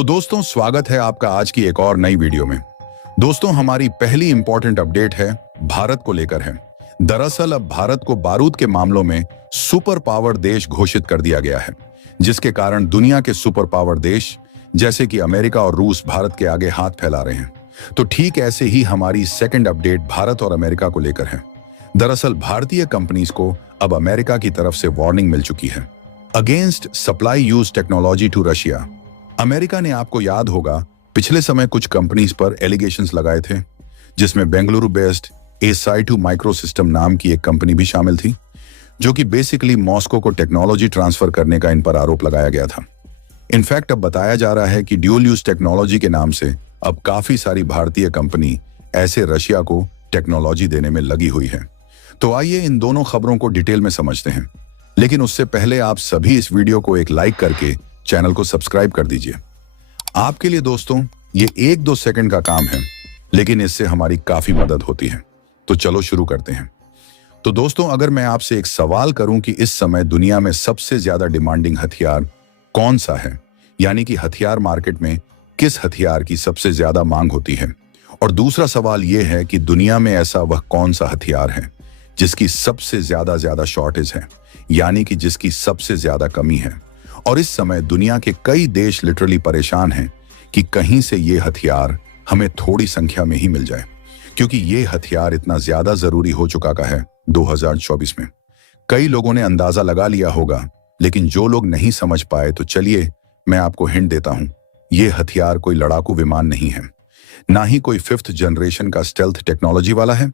तो दोस्तों स्वागत है आपका आज की एक और नई वीडियो में। दोस्तों हमारी पहली इंपॉर्टेंट अपडेट है भारत को लेकर है। दरअसल अब भारत को बारूद के मामलों में सुपर पावर देश घोषित कर दिया गया है, जिसके कारण दुनिया के सुपर पावर देश जैसे कि अमेरिका और रूस भारत के आगे हाथ फैला रहे हैं। तो ठीक ऐसे ही हमारी सेकंड अपडेट भारत और अमेरिका को लेकर है। दरअसल भारतीय कंपनीज को अब अमेरिका की तरफ से वार्निंग मिल चुकी है against supply use technology to Russia. America ने, आपको याद होगा, पिछले समय कुछ कंपनीज पर एलिगेशंस लगाए थे, जिसमें बेंगलुरु बेस्ड एसाई2 माइक्रो सिस्टम नाम की एक कंपनी भी शामिल थी, जो कि बेसिकली मॉस्को को टेक्नोलॉजी ट्रांसफर करने का इन पर आरोप लगाया गया था। इनफैक्ट अब बताया जा रहा है कि ड्यूल यूज टेक्नोलॉजी के नाम से अब काफी सारी भारतीय कंपनी ऐसे रशिया को टेक्नोलॉजी देने में लगी हुई है। तो आइए इन दोनों खबरों को डिटेल में समझते हैं, लेकिन उससे पहले आप सभी इस वीडियो को एक लाइक करके चैनल को सब्सक्राइब कर दीजिए। आपके लिए दोस्तों ये 1-2 सेकंड का काम है, लेकिन इससे हमारी काफी मदद होती है। तो चलो शुरू करते हैं। तो दोस्तों अगर मैं आपसे एक सवाल करूं कि इस समय दुनिया में सबसे ज्यादा डिमांडिंग हथियार कौन सा है, यानी कि हथियार मार्केट में किस हथियार की सबसे ज्यादा मांग होती है, और दूसरा सवाल यह है कि दुनिया में ऐसा वह कौन सा हथियार है जिसकी सबसे ज्यादा शॉर्टेज है, यानी कि जिसकी सबसे ज्यादा कमी है। और इस समय दुनिया के कई देश लिटरली परेशान हैं कि कहीं से ये हथियार हमें थोड़ी संख्या में ही मिल जाए, क्योंकि ये हथियार इतना ज्यादा जरूरी हो चुका का है 2024 में। कई लोगों ने अंदाजा लगा लिया होगा, लेकिन जो लोग नहीं समझ पाए तो चलिए मैं आपको हिंट देता हूं। ये हथियार कोई लड़ाकू विमान नहीं है, ना ही कोई 5th जनरेशन का स्टेल्थ टेक्नोलॉजी वाला है,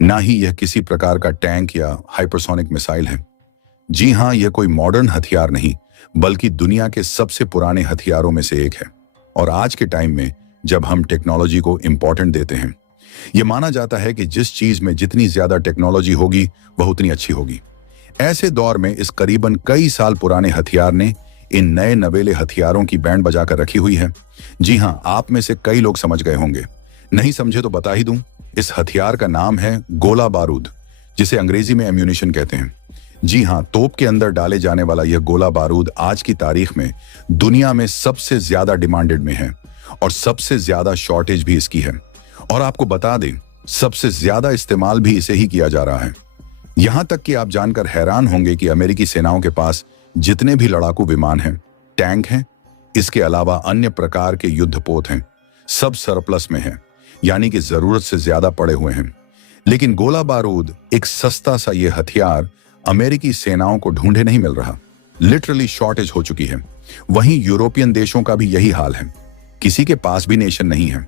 ना ही यह किसी प्रकार का टैंक या हाइपरसोनिक मिसाइल है। जी हां, यह कोई मॉडर्न हथियार नहीं, बल्कि दुनिया के सबसे पुराने हथियारों में से एक है। और आज के टाइम में जब हम टेक्नोलॉजी को इंपॉर्टेंट देते हैं, यह माना जाता है कि जिस चीज में जितनी ज्यादा टेक्नोलॉजी होगी वह उतनी अच्छी होगी। ऐसे दौर में इस करीबन कई साल पुराने हथियार ने इन नए नवेले हथियारों की बैंड बजाकर रखी हुई है। जी हां, आप में से कई लोग समझ गए होंगे, नहीं समझे तो बता ही दूं। इस हथियार का नाम है गोला बारूद, जिसे अंग्रेजी में एम्यूनिशन कहते हैं। जी हां, तोप के अंदर डाले जाने वाला यह गोला बारूद आज की तारीख में दुनिया में सबसे ज्यादा डिमांडेड में है, और सबसे ज्यादा शॉर्टेज भी इसकी है। और आपको बता दें, सबसे ज्यादा इस्तेमाल भी इसे ही किया जा रहा है। यहां तक कि आप जानकर हैरान होंगे कि अमेरिकी सेनाओं के पास जितने भी लड़ाकू विमान हैं, टैंक हैं, इसके अलावा अन्य प्रकार के युद्धपोत हैं, सब सरप्लस में हैं, यानी कि जरूरत से ज्यादा पड़े हुए हैं। लेकिन गोला बारूद, एक सस्ता सा यह हथियार, अमेरिकी सेनाओं को ढूंढे नहीं मिल रहा। लिटरली शॉर्टेज हो चुकी है। वहीं यूरोपियन देशों का भी यही हाल है, किसी के पास भी नेशन नहीं है।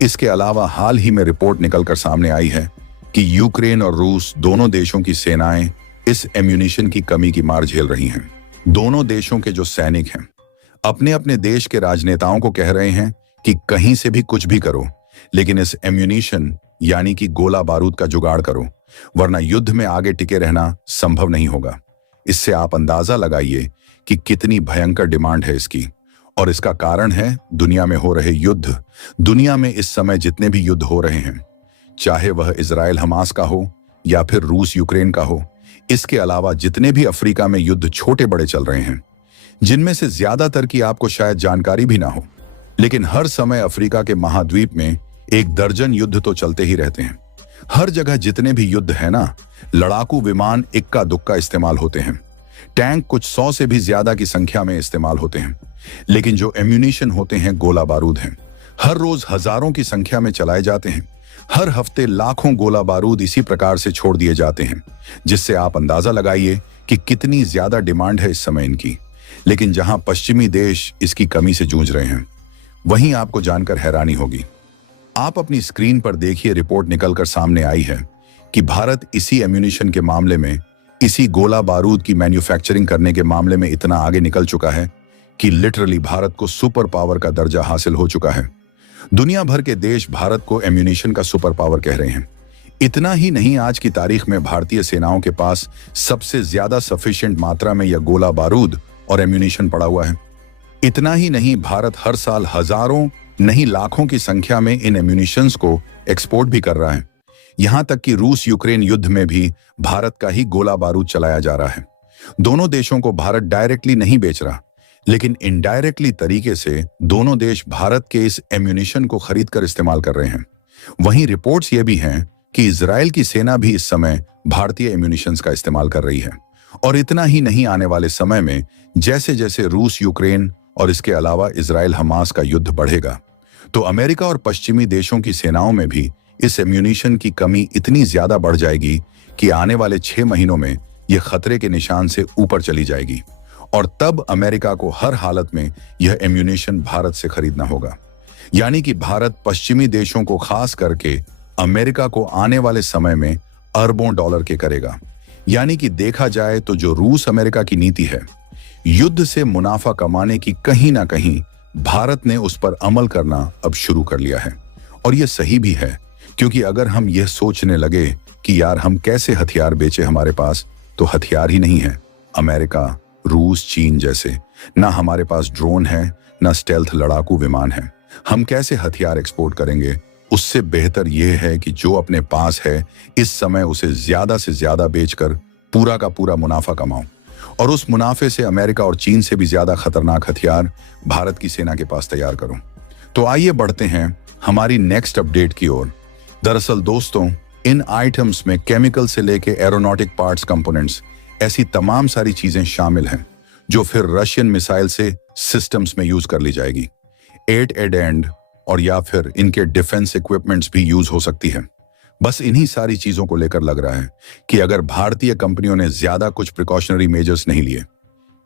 इसके अलावा हाल ही में रिपोर्ट निकलकर सामने आई है कि यूक्रेन और रूस दोनों देशों की सेनाएं इस एम्यूनिशन की कमी की मार झेल रही हैं। दोनों देशों के जो सैनिक हैं अपने अपने देश के राजनेताओं को कह रहे हैं कि कहीं से भी कुछ भी करो, लेकिन इस एम्यूनिशन यानी कि गोला बारूद का जुगाड़ करो, वरना युद्ध में आगे टिके रहना संभव नहीं होगा। इससे आप अंदाजा लगाइए कि कितनी भयंकर डिमांड है इसकी। और इसका कारण है दुनिया में हो रहे युद्ध। दुनिया में इस समय जितने भी युद्ध हो रहे हैं, चाहे वह इजराइल हमास का हो या फिर रूस यूक्रेन का हो, इसके अलावा जितने भी अफ्रीका में युद्ध छोटे बड़े चल रहे हैं, जिनमें से ज्यादातर की आपको शायद जानकारी भी ना हो, लेकिन हर समय अफ्रीका के महाद्वीप में 1 दर्जन युद्ध तो चलते ही रहते हैं। हर जगह जितने भी युद्ध है ना, लड़ाकू विमान इक्का दुक्का इस्तेमाल होते हैं, टैंक कुछ 100 से भी ज्यादा की संख्या में इस्तेमाल होते हैं, लेकिन जो एम्यूनिशन होते हैं गोला बारूद हैं, हर रोज हजारों की संख्या में चलाए जाते हैं। हर हफ्ते लाखों गोला बारूद इसी प्रकार से छोड़ दिए जाते हैं, जिससे आप अंदाजा लगाइए कि कितनी ज्यादा डिमांड है इस समय इनकी। लेकिन जहां पश्चिमी देश इसकी कमी से जूझ रहे हैं, वहीं आपको जानकर हैरानी होगी। आप अपनी स्क्रीन पर देखिए, रिपोर्ट निकलकर सामने आई है कि भारत इसी एम्यूनिशन के मामले में, इसी गोला बारूद की मैन्युफैक्चरिंग करने के मामले में इतना आगे निकल चुका है कि लिटरली भारत को सुपर पावर का दर्जा हासिल हो चुका है। दुनिया भर के देश भारत को एम्यूनिशन का सुपर पावर कह रहे हैं। इतना ही नहीं, आज की तारीख में भारतीय सेनाओं के पास सबसे ज्यादा सफिशिएंट मात्रा में यह गोला बारूद और एम्यूनिशन पड़ा हुआ है। इतना ही नहीं, भारत हर साल हजारों नहीं लाखों की संख्या में इन एम्यूनिशंस को एक्सपोर्ट भी कर रहा है। यहां तक कि रूस यूक्रेन युद्ध में भी भारत का ही गोला बारूद चलाया जा रहा है। दोनों देशों को भारत डायरेक्टली नहीं बेच रहा, लेकिन इनडायरेक्टली तरीके से दोनों देश भारत के इस एम्यूनिशन को खरीद कर इस्तेमाल कर रहे हैं। वहीं रिपोर्ट्स ये भी हैं कि इजराइल की सेना भी इस समय भारतीय एम्यूनिशंस का इस्तेमाल कर रही है। और इतना ही नहीं, आने वाले समय में जैसे जैसे रूस यूक्रेन और इसके अलावा इजराइल हमास का युद्ध बढ़ेगा, तो अमेरिका और पश्चिमी देशों की सेनाओं में भी इस एम्यूनिशन की कमी इतनी ज्यादा बढ़ जाएगी कि आने वाले 6 महीनों में यह खतरे के निशान से ऊपर चली जाएगी। और तब अमेरिका को हर हालत में यह एम्यूनिशन भारत से खरीदना होगा। यानी कि भारत पश्चिमी देशों को खास करके अमेरिका को आने वाले समय में अरबों डॉलर के करेगा। यानी कि देखा जाए तो जो रूस अमेरिका की नीति है, युद्ध से मुनाफा कमाने की, कहीं ना कहीं भारत ने उस पर अमल करना अब शुरू कर लिया है। और यह सही भी है, क्योंकि अगर हम यह सोचने लगे कि यार हम कैसे हथियार बेचे, हमारे पास तो हथियार ही नहीं है। अमेरिका, रूस, चीन जैसे, ना हमारे पास ड्रोन है, ना स्टेल्थ लड़ाकू विमान है, हम कैसे हथियार एक्सपोर्ट करेंगे? उससे बेहतर यह है कि जो अपने पास है इस समय उसे ज्यादा से ज्यादा बेचकर पूरा का पूरा मुनाफा कमाओ, और उस मुनाफे से अमेरिका और चीन से भी ज्यादा खतरनाक हथियार भारत की सेना के पास तैयार करो। तो आइए बढ़ते हैं हमारी नेक्स्ट अपडेट की ओर। दरअसल दोस्तों, इन आइटम्स में केमिकल से लेके एरोनॉटिक पार्ट्स, कंपोनेंट्स, ऐसी तमाम सारी चीजें शामिल हैं जो फिर रशियन मिसाइल से सिस्टम्स में यूज कर ली जाएगी। 8 और या फिर इनके डिफेंस इक्विपमेंट्स भी यूज हो सकती है। बस इन्हीं सारी चीजों को लेकर लग रहा है कि अगर भारतीय कंपनियों ने ज्यादा कुछ प्रिकॉशनरी मेजर्स नहीं लिए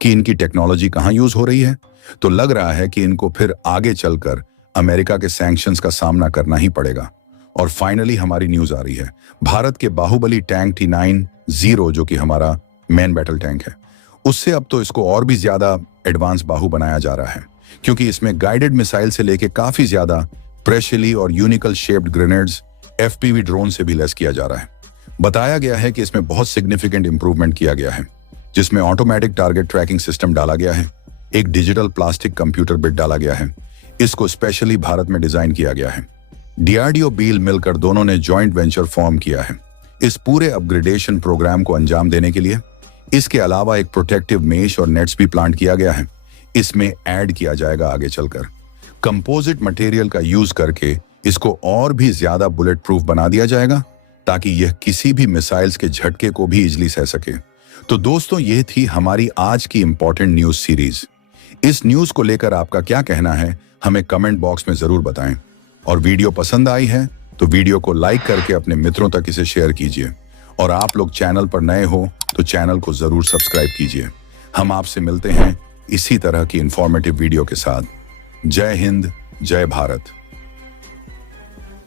कि इनकी टेक्नोलॉजी कहां यूज हो रही है, तो लग रहा है कि इनको फिर आगे चलकर अमेरिका के सैंक्शंस का सामना करना ही पड़ेगा। और फाइनली हमारी न्यूज आ रही है, भारत के बाहुबली टैंक T90, जो कि हमारा मेन बैटल टैंक है, उससे अब तो इसको और भी ज्यादा एडवांस बाहु बनाया जा रहा है, क्योंकि इसमें गाइडेड मिसाइल से लेके काफी ज्यादा प्रेशली और यूनिकल शेप्ड ग्रेनेड्स, FPV ड्रोन से भी लेस किया जा रहा है। बताया गया है कि इसमें बहुत सिग्निफिकेंट इंप्रूवमेंट किया गया है, जिसमें ऑटोमेटिक टारगेट ट्रैकिंग सिस्टम डाला गया है, एक डिजिटल प्लास्टिक कंप्यूटर बिट डाला गया है। इसको स्पेशली भारत में डिजाइन किया गया है। DRDO बील मिलकर दोनों ने जॉइंट वेंचर फॉर्म किया है इस पूरे अपग्रेडेशन प्रोग्राम को अंजाम देने के लिए। इसके अलावा एक प्रोटेक्टिव मेश और नेट्स भी प्लांट किया गया है, इसमें ऐड किया जाएगा आगे चलकर। कंपोजिट मटेरियल का यूज करके इसको और भी ज्यादा बुलेट प्रूफ बना दिया जाएगा, ताकि यह किसी भी मिसाइल्स के झटके को भी इजीली सह सके। तो दोस्तों, यह थी हमारी आज की इंपॉर्टेंट न्यूज सीरीज। इस न्यूज को लेकर आपका क्या कहना है, हमें कमेंट बॉक्स में जरूर बताएं। और वीडियो पसंद आई है तो वीडियो को लाइक करके अपने मित्रों तक इसे शेयर कीजिए। और आप लोग चैनल पर नए हो तो चैनल को जरूर सब्सक्राइब कीजिए। हम आपसे मिलते हैं इसी तरह की इंफॉर्मेटिव वीडियो के साथ। जय हिंद, जय भारत।